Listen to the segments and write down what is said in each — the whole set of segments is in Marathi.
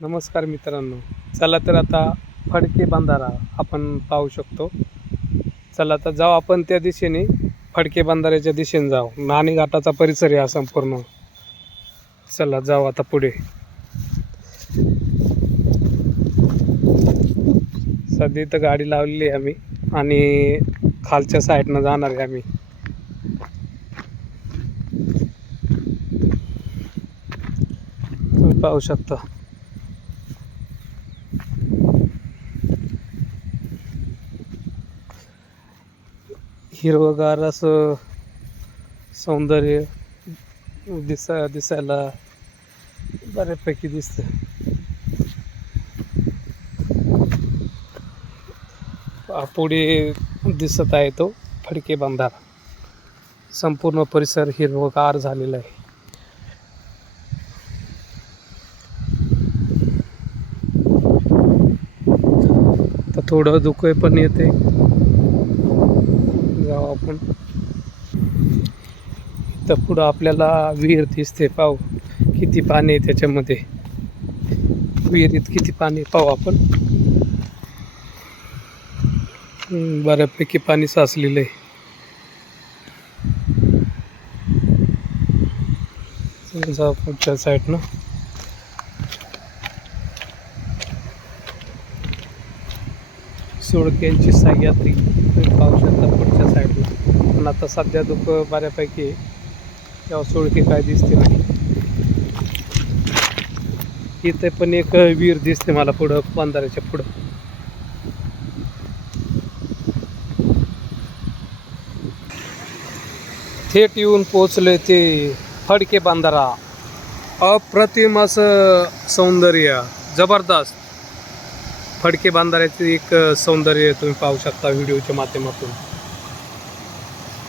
नमस्कार मित्रांनो. चला तर आता फडके बंधारा आपण पाहू शकतो. चला तर जाऊ आपण त्या दिशेने. फडके बंधाऱ्याच्या दिशेने जाऊ. नाणी घाटाचा परिसर आहे संपूर्ण. चला जाऊ आता पुढे. सध्या इथं गाडी लावलेली आहे आम्ही. आणि खालच्या साईडनं जाणार आहे आम्ही. पाहू शकता. हिरवगार असं सौंदर्य दिसा दिसायला बऱ्यापैकी दिसतं. पुढे दिसत आहे तो फडके बंधारा. संपूर्ण परिसर हिरवगार झालेला आहे. तर थोडं दुखय पण येते आपण. तर पुढं आपल्याला विहीर दिसते पाहू. किती पाणी आहे त्याच्यामध्ये. विहिरीत किती पाणी पाहू आपण. बऱ्यापैकी पाणी साचलेलं आहे. चला पुढच्या साईडनं सोडक्यांची सह्याद्री पाहू शकता पुढच्या साईडला. पण आता सध्या दुःख बऱ्यापैकी आहे. तेव्हा सुळके काय दिसते नाही. इथे पण एक विहीर दिसते मला पुढं बंधाऱ्याच्या पुढं. थेट येऊन पोचले ते फडके बांधारा. अप्रतिम असं सौंदर्य जबरदस्त. फडके बांधाऱ्याचं एक सौंदर्य तुम्ही पाहू शकता व्हिडिओच्या माध्यमातून.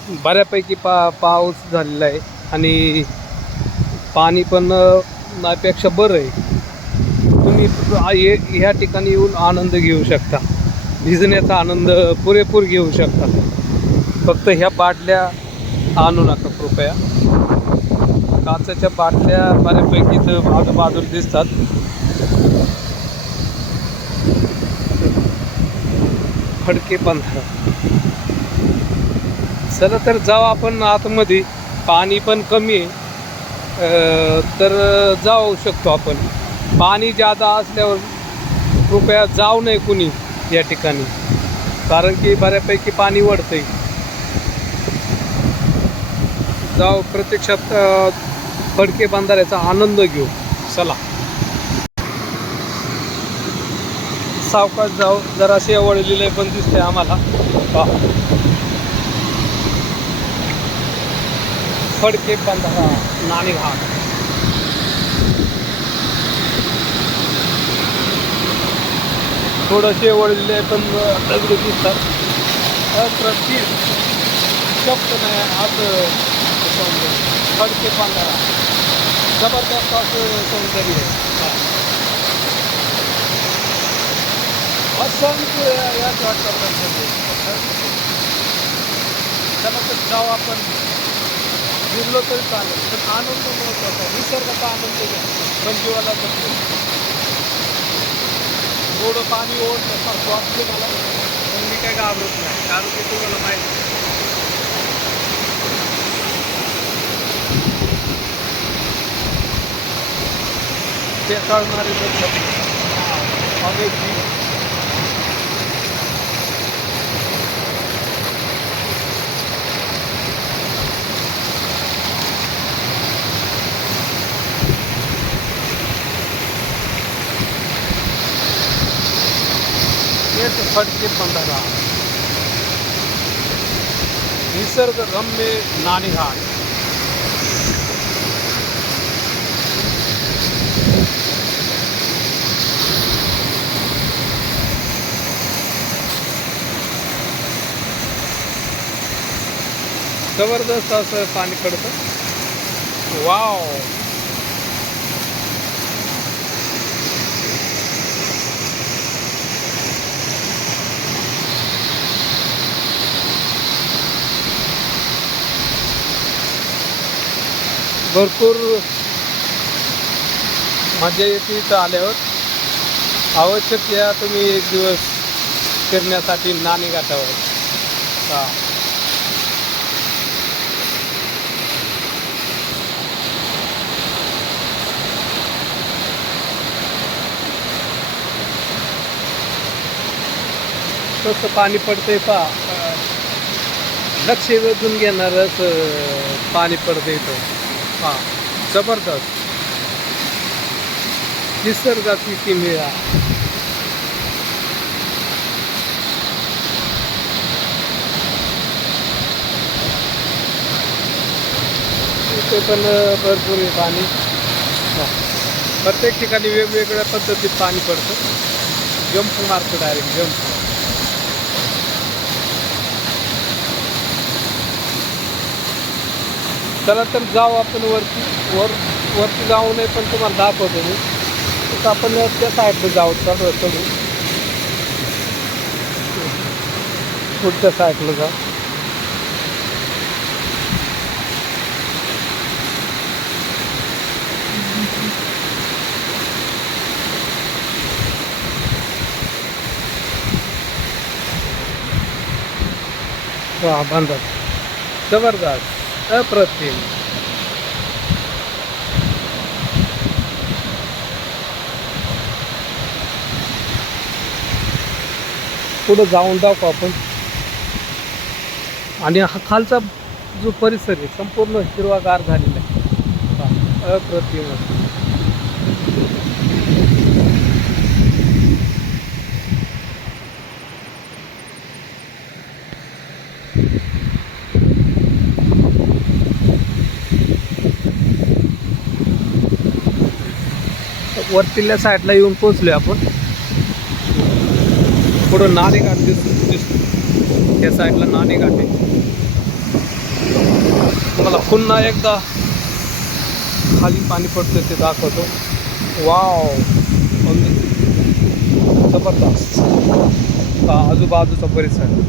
बऱ्यापैकी पा पाऊस झालेला आहे आणि पाणी पण अपेक्षा बरं आहे. तुम्ही ह्या ठिकाणी येऊन आनंद घेऊ शकता. भिजण्याचा आनंद पुरेपूर घेऊ शकता. फक्त ह्या बाटल्या आणू नका कृपया. काचाच्या बाटल्या बऱ्यापैकी तर आजूबाजूला दिसतात. फडके पंधरा चला तर जाऊ आपण आतमध्ये. पाणी पण कमी आहे. तर जाऊ शकतो आपण. पाणी जादा असल्यावर कृपया जाऊ नये कुणी या ठिकाणी. कारण की बऱ्यापैकी पाणी वाढतंय. जाऊ प्रत्यक्षात फडके बांधाऱ्याचा आनंद घेऊ. चला. सावकाश जाऊ. जरासे आहे पण दिसतंय आम्हाला. फडके बंधारा नाणे घाट थोडेसे वळले पण दगड दिसतात. अप्रतिम. शब्द नाही असं फडके बंधारा जबरदस्त असं सौंदर्य आहे. असंख्य याच वाटतात जबरदस्त तर जाऊ आपण. फिरलो तरी चालेल. पण आनंद महत्त्वाचा निसर्गाचा आनंद घ्या. पण जीवाला बसलो थोडं पाणी ओढण्यासारखं वाटतं मला पण मी काय घाबरत नाही. कारण की तुम्हाला माहिती. ते कळणारे हवेची एक फटके पंधरा. निसर्ग रम्य नाणेघाट जबरदस्त असं पाणी पडतं. वाव. भरपूर मजा येते इथं आल्यावर. आवश्यक या तुम्ही एक दिवस फिरण्यासाठी नाणे घाटावर. हा. कसं पाणी पडतंय पा लक्ष वेधून घेणारच पाणी पडतं इथं. हा जबरदस्त. निसर्गाची किमया इथे पण भरपूर आहे पाणी. प्रत्येक ठिकाणी वेगवेगळ्या पद्धतीत पाणी पडतं. जंप मारतो डायरेक्ट जंप. चला तर जाऊ आपण वरती वर वरती जाऊ नये पण तुम्हाला दाखवतो मी. तर आपण त्या साईडला जाऊ चालू चढू पुढच्या साईडला जा वा बांधत जबरदस्त. अप्रतिम. पुढं जाऊन दाखवू आपण. आणि हा खालचा जो परिसर आहे संपूर्ण हिरवागार झालेला आहे. अप्रतिम. वरतील्या साईडला येऊन पोचलोय आपण. पुढं नाणेघाट दिसतो त्या साईडला नाणेघाट आहे. तुम्हाला पुन्हा एकदा खाली पाणी पडतं ते दाखवतो. वाव! जबरदस्त. आजूबाजूचा परिसर.